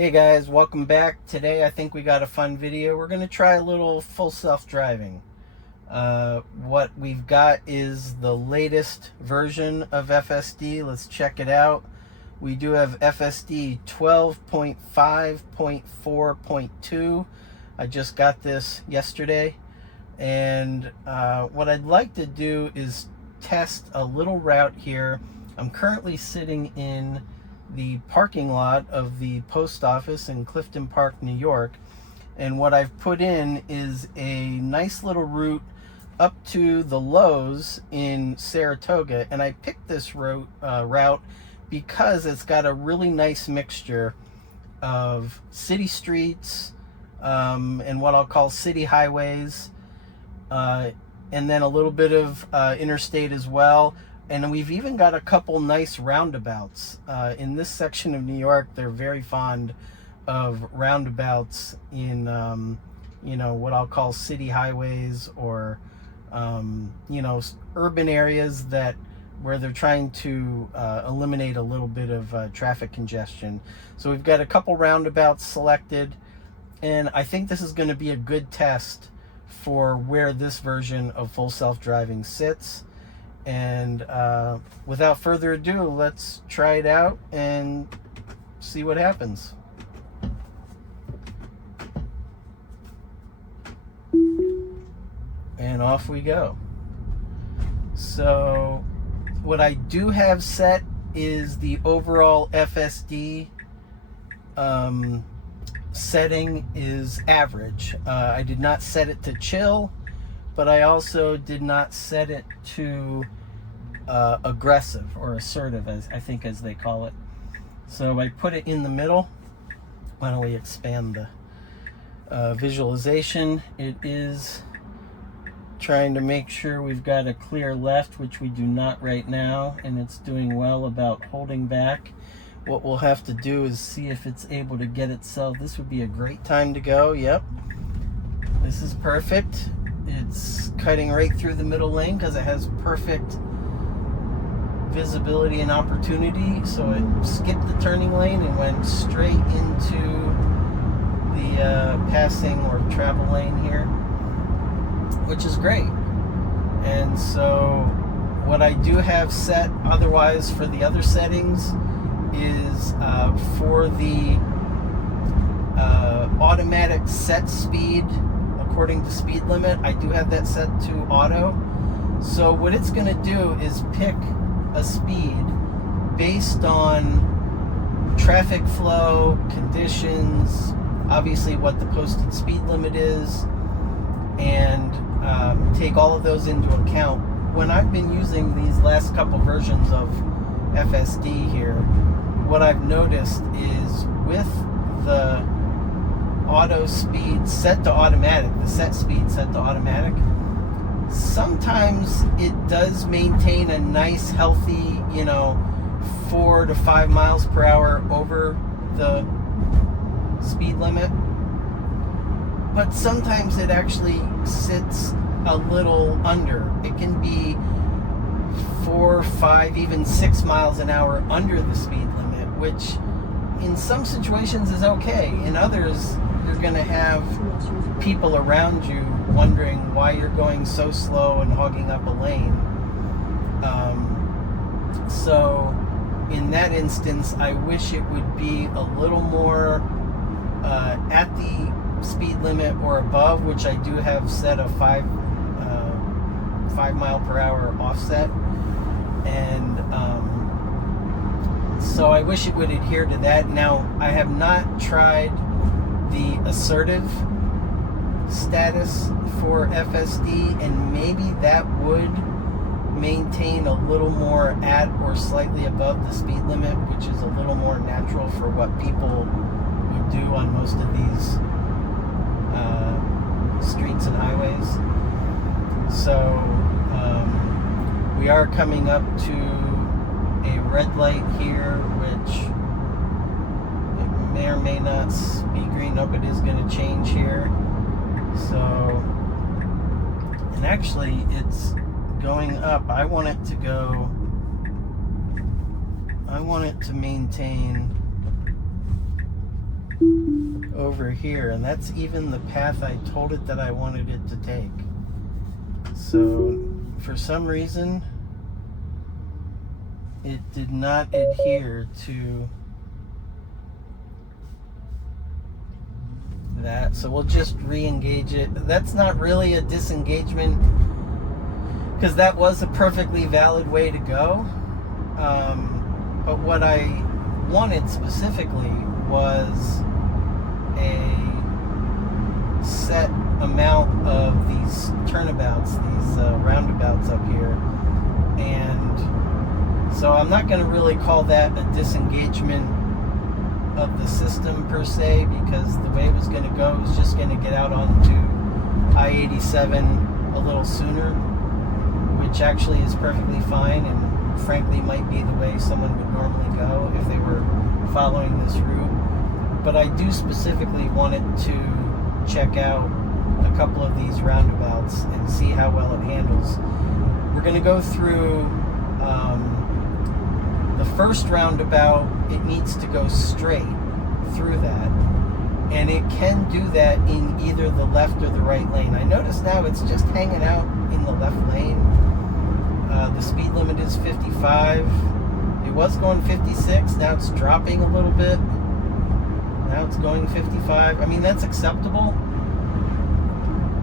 Hey guys, welcome back. Today I think we got a fun video. We're going to try a little full self-driving. What we've got is the latest version of FSD. Let's check it out. We do have FSD 12.5.4.2. I just got this yesterday. And what I'd like to do is test a little route here. I'm currently sitting in the parking lot of the post office in Clifton Park, New York, and what I've put in is a nice little route up to the Lowe's in Saratoga, and I picked this route because it's got a really nice mixture of city streets and what I'll call city highways, and then a little bit of interstate as well. And we've even got a couple nice roundabouts. In this section of New York, they're very fond of roundabouts in, what I'll call city highways or, urban areas where they're trying to eliminate a little bit of traffic congestion. So we've got a couple roundabouts selected, and I think this is going to be a good test for where this version of full self-driving sits. And without further ado, let's try it out and see what happens. And off we go. So what I do have set is the overall FSD setting is average. I did not set it to chill, but I also did not set it to aggressive or assertive, as they call it. So I put it in the middle. Why don't we expand the visualization? It is trying to make sure we've got a clear left, which we do not right now, and it's doing well about holding back. What we'll have to do is see if it's able to get itself. This would be a great time to go. Yep, this is perfect. It's cutting right through the middle lane because it has perfect visibility and opportunity. So it skipped the turning lane and went straight into the passing or travel lane here, which is great. And so what I do have set otherwise for the other settings is for the automatic set speed according to speed limit. I do have that set to auto. So what it's going to do is pick a speed based on traffic flow, conditions, obviously what the posted speed limit is, and take all of those into account. When I've been using these last couple versions of FSD here, what I've noticed is with the auto speed set to automatic, the set speed set to automatic, sometimes it does maintain a nice healthy 4 to 5 miles per hour over the speed limit, but sometimes it actually sits a little under. It can be 4, 5, even 6 miles an hour under the speed limit, which in some situations is okay. In others, you're going to have people around you wondering why you're going so slow and hogging up a lane. So in that instance, I wish it would be a little more at the speed limit or above, which I do have set a 5 mile per hour offset. And so I wish it would adhere to that. Now, I have not tried the assertive status for FSD, and maybe that would maintain a little more at or slightly above the speed limit, which is a little more natural for what people would do on most of these streets and highways. So we are coming up to a red light here, which it may or may not be green. Nope, it is going to change here. So, and actually it's going up. I want it to maintain over here, and that's even the path I told it that I wanted it to take. So for some reason it did not adhere to that, so we'll just re-engage it. That's not really a disengagement, because that was a perfectly valid way to go, but what I wanted specifically was a set amount of these turnabouts, these roundabouts up here, and so I'm not going to really call that a disengagement of the system per se, because the way it was going to go was just going to get out onto I-87 a little sooner, which actually is perfectly fine and frankly might be the way someone would normally go if they were following this route. But I do specifically want it to check out a couple of these roundabouts and see how well it handles. We're going to go through the first roundabout. It needs to go straight through that, and it can do that in either the left or the right lane. I notice now it's just hanging out in the left lane. The speed limit is 55. It was going 56. Now it's dropping a little bit. Now it's going 55. I mean, that's acceptable.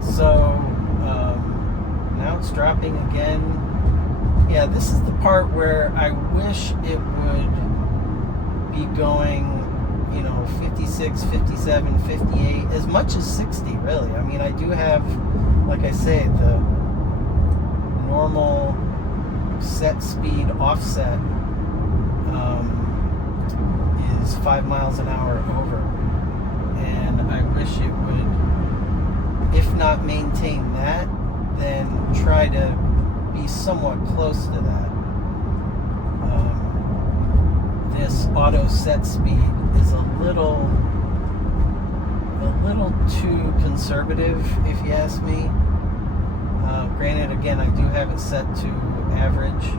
So now it's dropping again. Yeah, this is the part where I wish it would be going, 56, 57, 58, as much as 60, really. I mean, I do have, like I say, the normal set speed offset is 5 miles an hour over, and I wish it would, if not maintain that, then try to be somewhat close to that. This auto set speed is a little too conservative, if you ask me. Granted, again, I do have it set to average,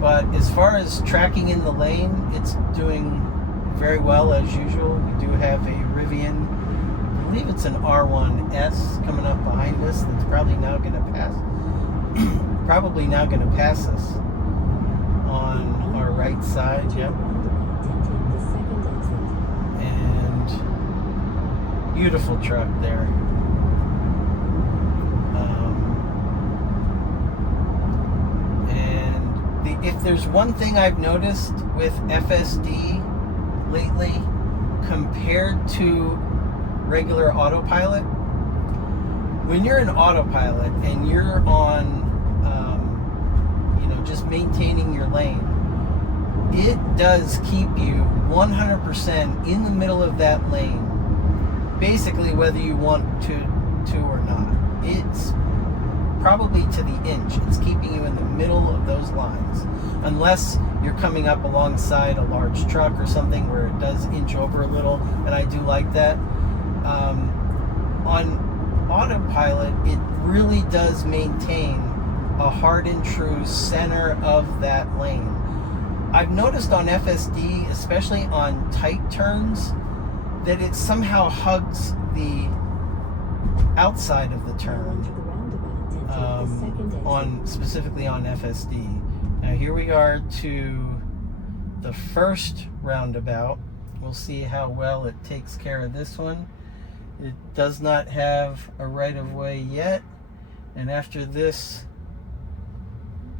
but as far as tracking in the lane, it's doing very well as usual. We do have a Rivian, I believe it's an R1S coming up behind us, that's probably now going to pass us on our right side. Yep. And beautiful truck there. If there's one thing I've noticed with FSD lately compared to regular autopilot, when you're in autopilot and you're on, just maintaining your lane, it does keep you 100% in the middle of that lane, basically whether you want to or not. It's probably to the inch. It's keeping you in the middle of those lines, unless you're coming up alongside a large truck or something where it does inch over a little, and I do like that. On autopilot, it really does maintain a hard and true center of that lane. I've noticed on FSD, especially on tight turns, that it somehow hugs the outside of the turn. Specifically on FSD. Now here we are to the first roundabout. We'll see how well it takes care of this one. It does not have a right-of-way yet, and after this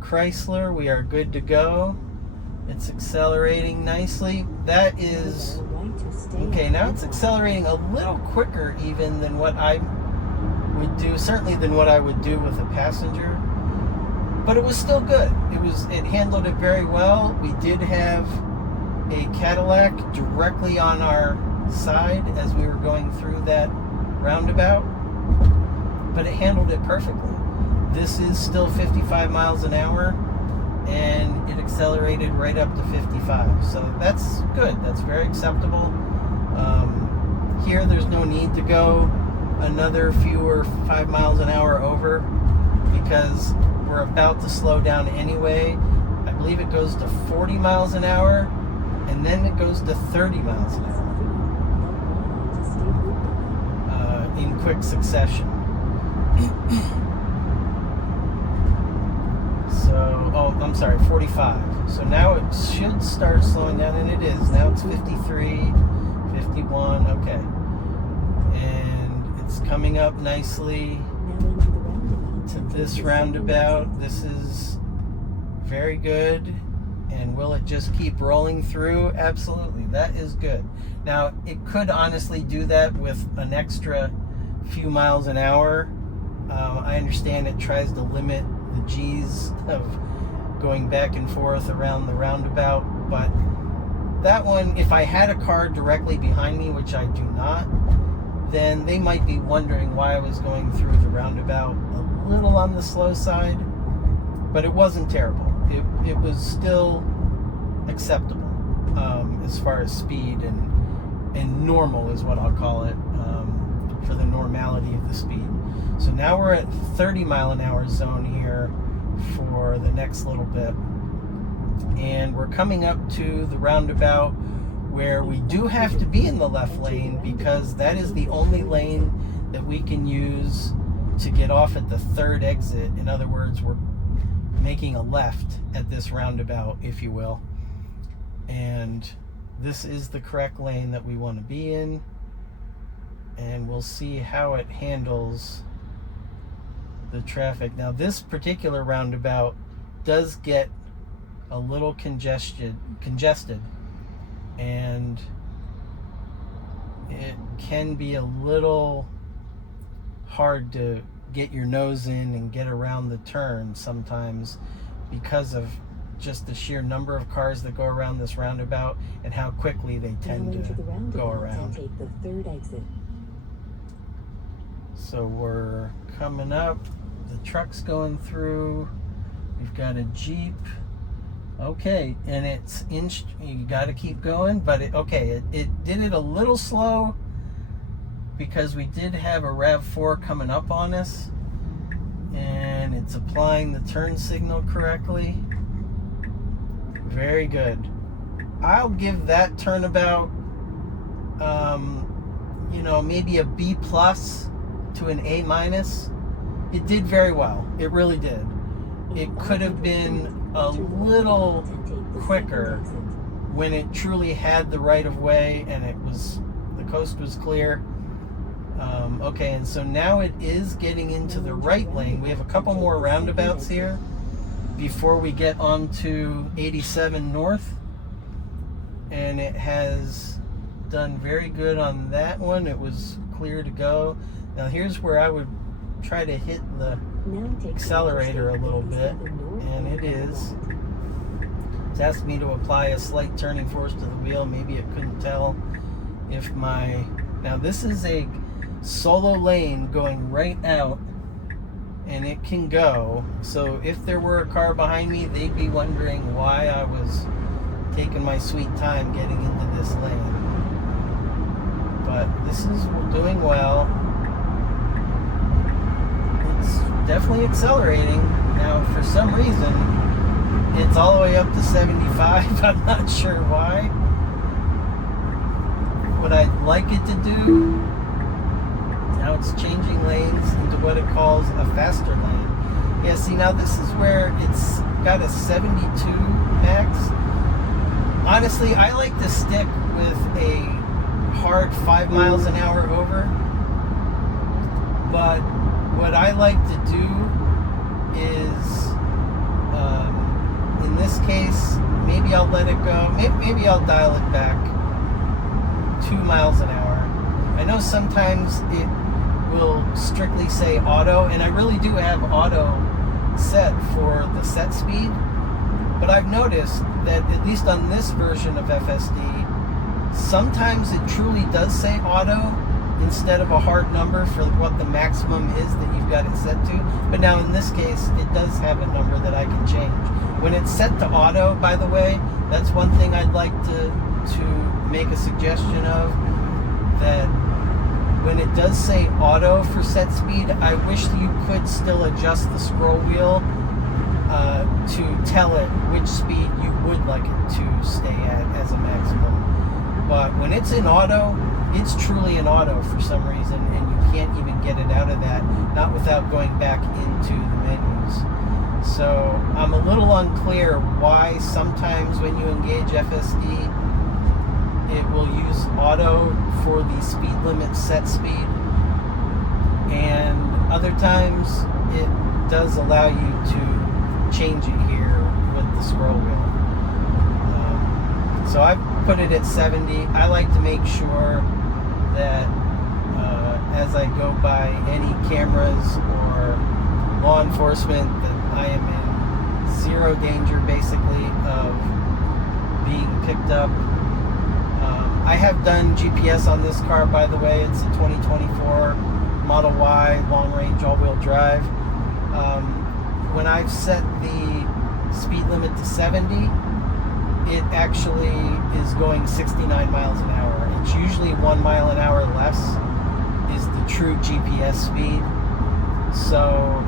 Chrysler, we are good to go. It's accelerating nicely. That is okay. Now it's accelerating a little quicker even than what I would do, certainly than what I would do with a passenger, but it was still good. It handled it very well. We did have a Cadillac directly on our side as we were going through that roundabout, but it handled it perfectly. This is still 55 miles an hour, and it accelerated right up to 55, so that's good. That's very acceptable. Here there's no need to go another few or 5 miles an hour over, because we're about to slow down anyway. I believe it goes to 40 miles an hour, and then it goes to 30 miles an hour. quick succession. So, oh, I'm sorry, 45. So now it should start slowing down, and it is. Now it's 53, 51, okay. And it's coming up nicely to this roundabout. This is very good. And will it just keep rolling through? Absolutely, that is good. Now, it could honestly do that with an extra few miles an hour. I understand it tries to limit the G's of going back and forth around the roundabout, but that one, if I had a car directly behind me, which I do not, then they might be wondering why I was going through the roundabout a little on the slow side, but it wasn't terrible. It was still acceptable as far as speed and normal is what I'll call it, for the normality of the speed. So now we're at 30 mile an hour zone here for the next little bit, and we're coming up to the roundabout where we do have to be in the left lane, because that is the only lane that we can use to get off at the third exit. In other words, we're making a left at this roundabout, if you will, and this is the correct lane that we want to be in, and we'll see how it handles the traffic. Now, this particular roundabout does get a little congested, and it can be a little hard to get your nose in and get around the turn sometimes, because of just the sheer number of cars that go around this roundabout and how quickly they tend to go around. Take the third exit. So we're coming up, the truck's going through, we've got a Jeep. Okay, and it's you got to keep going, but it did it a little slow because we did have a RAV4 coming up on us, and it's applying the turn signal correctly. Very good. I'll give that turnabout, maybe a B+ to an A-. It did very well. It really did. It could have been a little quicker when it truly had the right of way and the coast was clear. Okay, and so now it is getting into the right lane. We have a couple more roundabouts here before we get onto 87 North, and it has done very good on that one. It was clear to go. Now here's where I would try to hit the accelerator a little bit, and it is. It's asked me to apply a slight turning force to the wheel. Maybe it couldn't tell if now this is a solo lane going right out, and it can go. So if there were a car behind me, they'd be wondering why I was taking my sweet time getting into this lane. But this is doing well. It's definitely accelerating. Now, for some reason, it's all the way up to 75. I'm not sure why. What I'd like it to do, now it's changing lanes into what it calls a faster lane. Yeah, see, now this is where it's got a 72 max. Honestly, I like to stick with a hard 5 miles an hour over. But what I like to do is, in this case, maybe I'll let it go. Maybe I'll dial it back 2 miles an hour. I know sometimes it will strictly say auto, and I really do have auto set for the set speed, but I've noticed that at least on this version of FSD, sometimes it truly does say auto instead of a hard number for what the maximum is that you've got it set to. But now in this case, it does have a number that I can change. When it's set to auto, by the way, that's one thing I'd like to make a suggestion of, that when it does say auto for set speed, I wish that you could still adjust the scroll wheel to tell it which speed you would like it to stay at as a maximum. But when it's in auto, it it's truly an auto for some reason, and you can't even get it out of that, not without going back into the menus. So I'm a little unclear why sometimes when you engage FSD, it will use auto for the speed limit set speed, and other times it does allow you to change it here with the scroll wheel. So I put it at 70. I like to make sure that as I go by any cameras or law enforcement, that I am in zero danger basically of being picked up. I have done GPS on this car, by the way. It's a 2024 Model Y long range all-wheel drive. When I've set the speed limit to 70, it actually is going 69 miles an hour. It's usually 1 mile an hour less is the true GPS speed. So,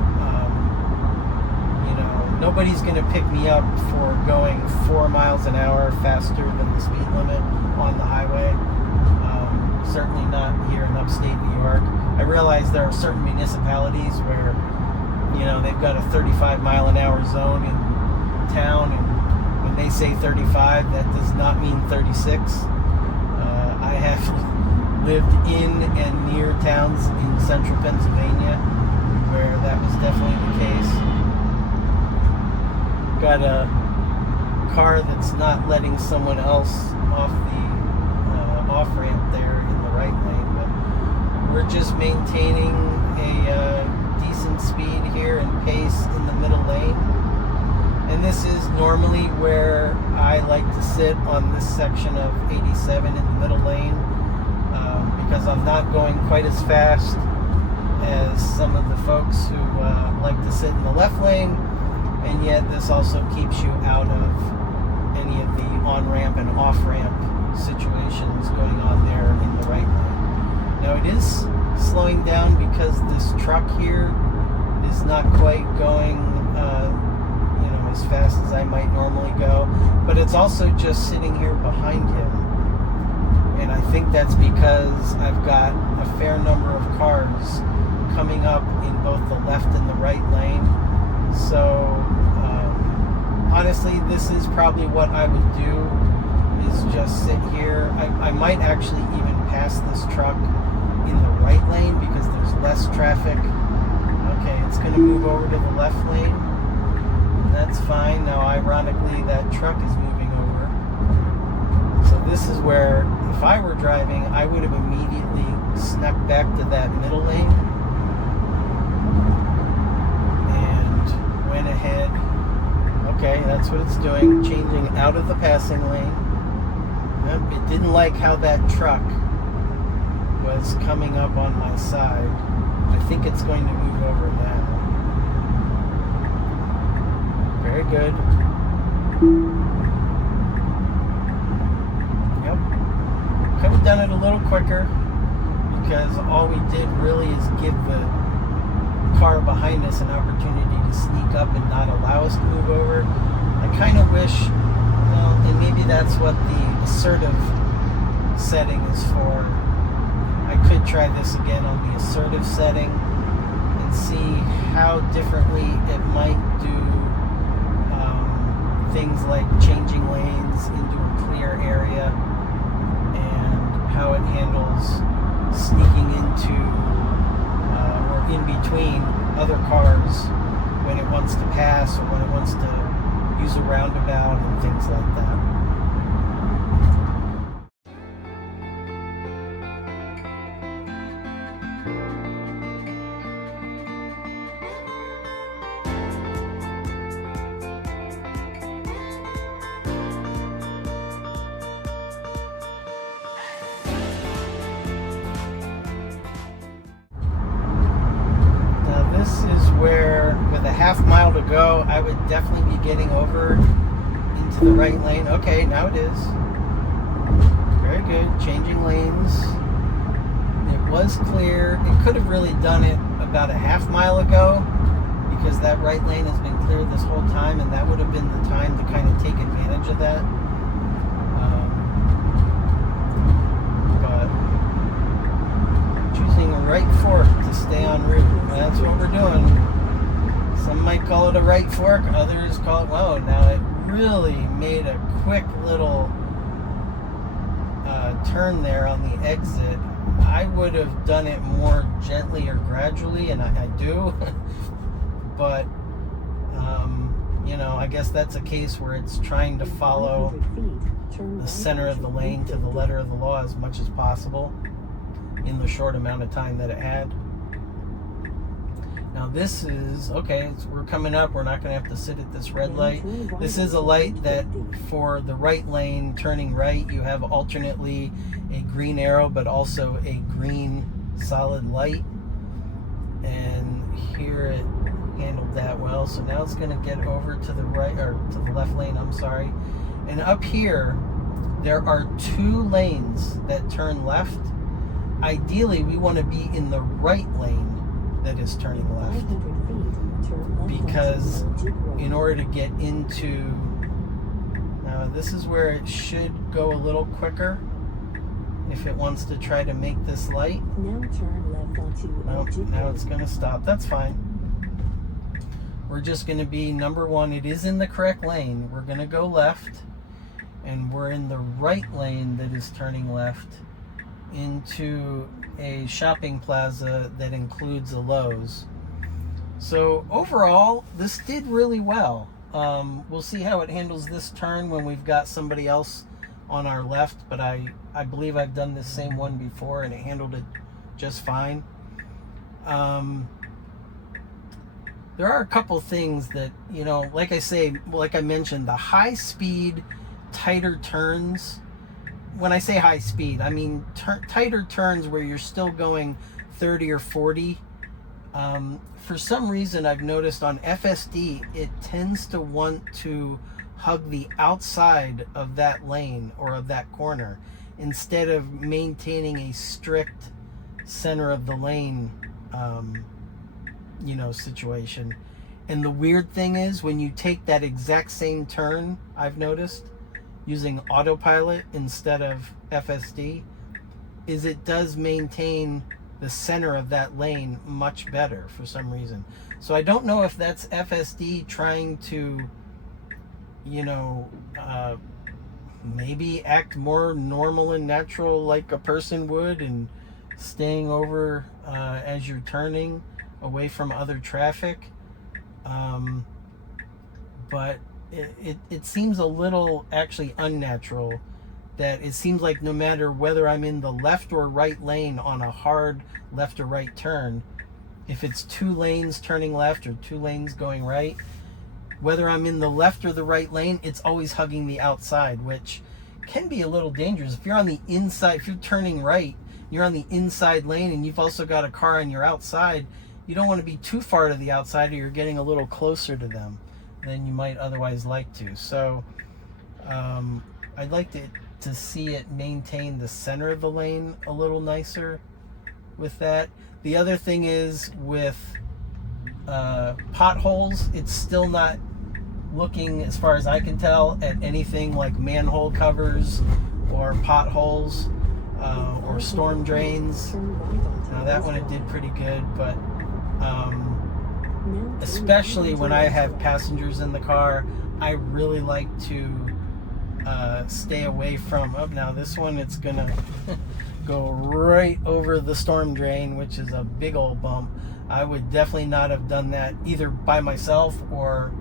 nobody's going to pick me up for going 4 miles an hour faster than the speed limit on the highway. Certainly not here in upstate New York. I realize there are certain municipalities where, they've got a 35 mile an hour zone in town, and when they say 35, that does not mean 36. I have lived in and near towns in central Pennsylvania where that was definitely the case. Got a car that's not letting someone else off the off-ramp there in the right lane, but we're just maintaining a decent speed here and pace in the middle lane. And this is normally where I like to sit on this section of 87 in the middle lane, because I'm not going quite as fast as some of the folks who like to sit in the left lane, and yet this also keeps you out of any of the on-ramp and off-ramp situations going on there in the right lane. Now it is slowing down because this truck here is not quite going as fast as I might normally go, but it's also just sitting here behind him, and I think that's because I've got a fair number of cars coming up in both the left and the right lane. So honestly, this is probably what I would do, is just sit here. I might actually even pass this truck in the right lane because there's less traffic. Okay, it's going to move over to the left lane. That's fine. Now, ironically, that truck is moving over. So this is where, if I were driving, I would have immediately snuck back to that middle lane and went ahead. Okay, that's what it's doing, changing out of the passing lane. Yep, it didn't like how that truck was coming up on my side. I think it's going to move over now. Very good. Yep. Could have done it a little quicker, because all we did really is give the car behind us an opportunity to sneak up and not allow us to move over. I kind of wish, and maybe that's what the assertive setting is for. I could try this again on the assertive setting and see how differently it might do things like changing lanes into a clear area, and how it handles sneaking into or in between other cars when it wants to pass or when it wants to use a roundabout and things like that. This is where, with a half mile to go, I would definitely be getting over into the right lane. Okay, now it is. Very good. Changing lanes. It was clear. It could have really done it about a half mile ago, because that right lane has been clear this whole time, and that would have been the time to kind of take advantage of that. But right fork to stay en route. That's what we're doing. Some might call it a right fork, others call it, wow, now it really made a quick little turn there on the exit. I would have done it more gently or gradually, and I do, but you know, I guess that's a case where it's trying to follow the center of the lane to the letter of the law as much as possible in the short amount of time that it had. Now this is, okay, we're coming up, we're not going to have to sit at this red light. This is a light that for the right lane, turning right, you have alternately a green arrow, but also a green solid light. And here it handled that well. So now it's going to get over to the right, or to the left lane, I'm sorry. And up here, there are 2 lanes that turn left. Ideally, we want to be in the right lane that is turning left, because in order to get into, now this is where it should go a little quicker if it wants to try to make this light. Now turn left onto Now it's going to stop. That's fine. We're just going to be, number 1, it is in the correct lane. We're going to go left, and we're in the right lane that is turning left into a shopping plaza that includes a Lowe's. So overall, this did really well. We'll see how it handles this turn when we've got somebody else on our left, but I believe I've done this same one before and it handled it just fine. There are a couple things that, you know, like I say, like I mentioned, the high speed, tighter turns. When I say high speed, I mean tighter turns where you're still going 30 or 40. For some reason, I've noticed on FSD, it tends to want to hug the outside of that lane or of that corner instead of maintaining a strict center of the lane, you know, situation. And the weird thing is, when you take that exact same turn, I've noticed, using autopilot instead of FSD, is it does maintain the center of that lane much better for some reason. So I don't know if that's FSD trying to, you know, maybe act more normal and natural like a person would, and staying over as you're turning away from other traffic. But it seems a little actually unnatural, that it seems like no matter whether I'm in the left or right lane on a hard left or right turn, if it's 2 lanes turning left or 2 lanes going right, whether I'm in the left or the right lane, it's always hugging the outside, which can be a little dangerous. If you're on the inside, if you're turning right, you're on the inside lane and you've also got a car on your outside, you don't want to be too far to the outside, or you're getting a little closer to them than you might otherwise like to. So I'd like to see it maintain the center of the lane a little nicer with that. The other thing is with potholes, it's still not looking, as far as I can tell, at anything like manhole covers or potholes or storm drains. Now that one it did pretty good, but especially when I have passengers in the car, I really like to stay away from, now this one, it's gonna go right over the storm drain, which is a big old bump. I would definitely not have done that either by myself or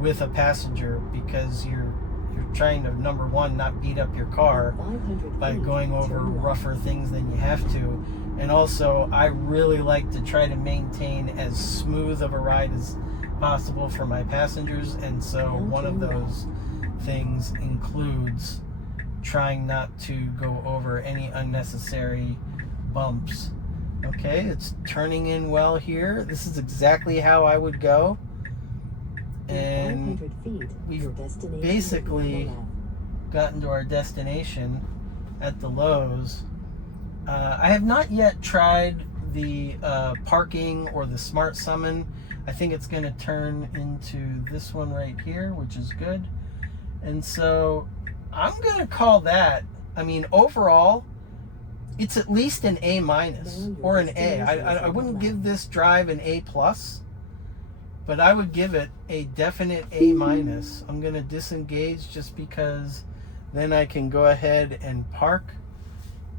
with a passenger, because you're trying to, number one, not beat up your car by going over rougher things than you have to. And also, I really like to try to maintain as smooth of a ride as possible for my passengers, and so one of those things includes trying not to go over any unnecessary bumps. Okay, it's turning in well here. This is exactly how I would go. And we've basically gotten to our destination at the Lowe's. I have not yet tried the parking or the smart summon. I think it's going to turn into this one right here, which is good. And so I'm going to call that, I mean, overall, it's at least an A minus or an A. I wouldn't give this drive an A plus, but I would give it a definite A minus. I'm going to disengage just because then I can go ahead and park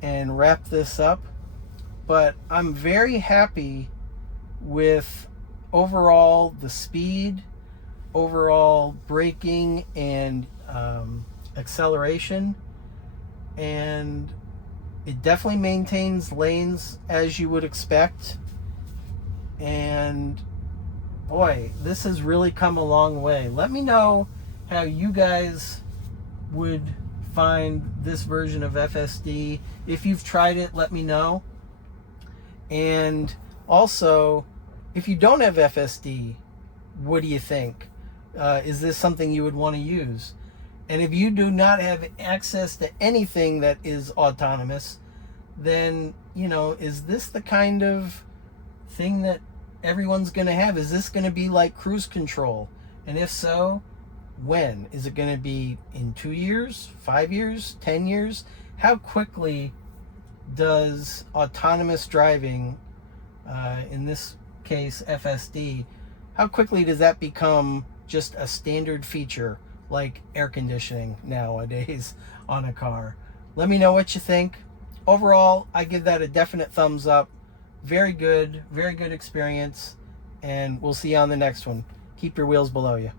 and wrap this up. But I'm very happy with overall the speed, overall braking and acceleration, and it definitely maintains lanes as you would expect. And boy, this has really come a long way. Let me know how you guys would find this version of FSD. If you've tried it, let me know. And also, if you don't have FSD, what do you think? Is this something you would want to use? And if you do not have access to anything that is autonomous, then, you know, is this the kind of thing that everyone's going to have? Is this going to be like cruise control? And if so, when? Is it going to be in 2 years, 5 years, 10 years? How quickly does autonomous driving, in this case FSD, how quickly does that become just a standard feature like air conditioning nowadays on a car? Let me know what you think. Overall, I give that a definite thumbs up. Very good experience, and we'll see you on the next one. Keep your wheels below you.